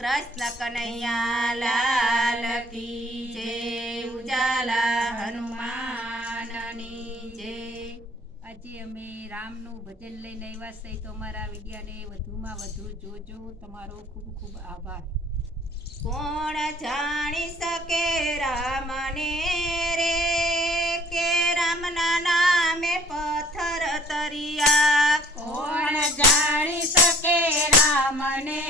કૃષ્ણ કનૈયા લાલ કી જય ઉજાલા હનુમાનની જય. આજે અમે રામનું ભજન લઈને આવ્યા છે તો અમારા વિડીયાને વધુમાં વધુ જોજો. તમારો ખૂબ ખૂબ આભાર. કોણ જાણી શકે રામને રે કે રામના નામે પથ્થર તરિયા? કોણ જાણી શકે રામને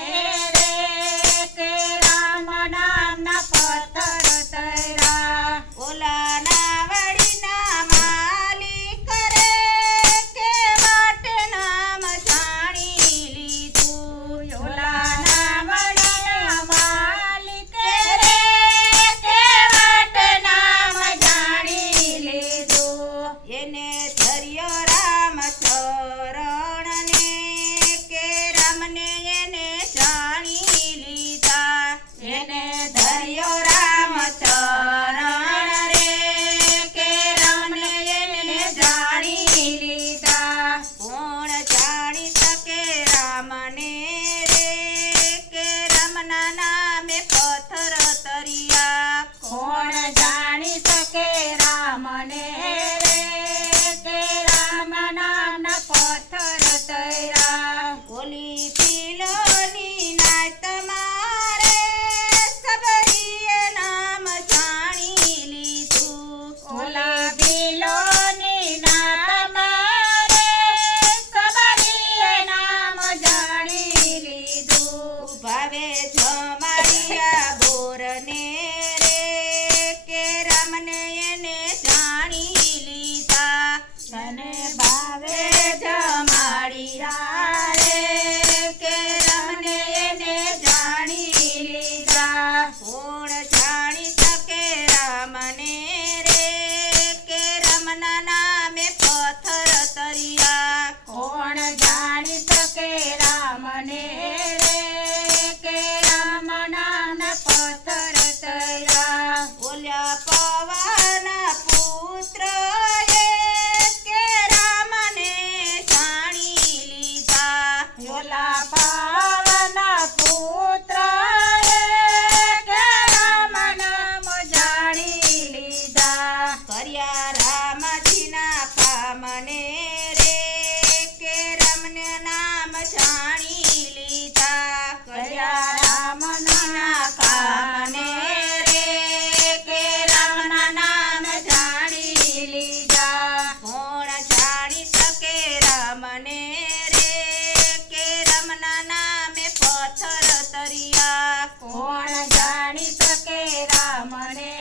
કોણ જાણી શકે રામને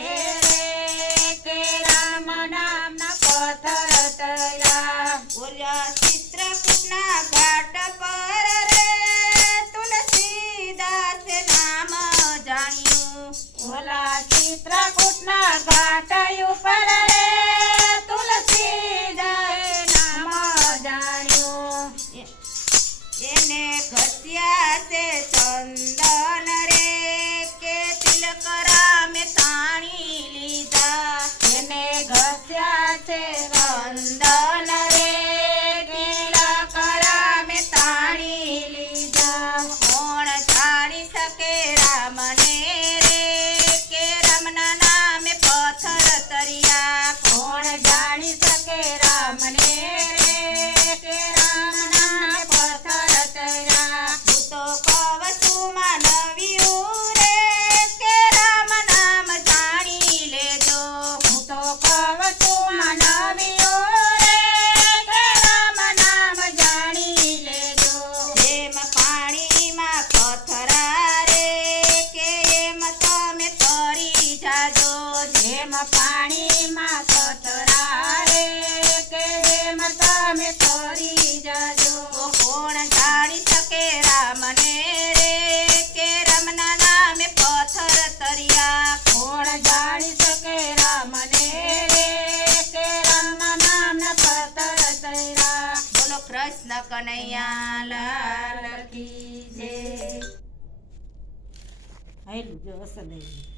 કે રામ નામના પથ્થર તયા બોલ્યા, ચિત્રકૂટના ઘાટ પર રે, તુલસીદાસ નામ જાણ્યું. બોલા ચિત્રકૂટના ઘાટ ઉપર રે, તુલસીદાસ નામ જાણ્યું. એને ઘટ્યા ರಾಮನ કૃષ્ણ કનૈયા લાલ કી જય. હેલું જો સદૈવ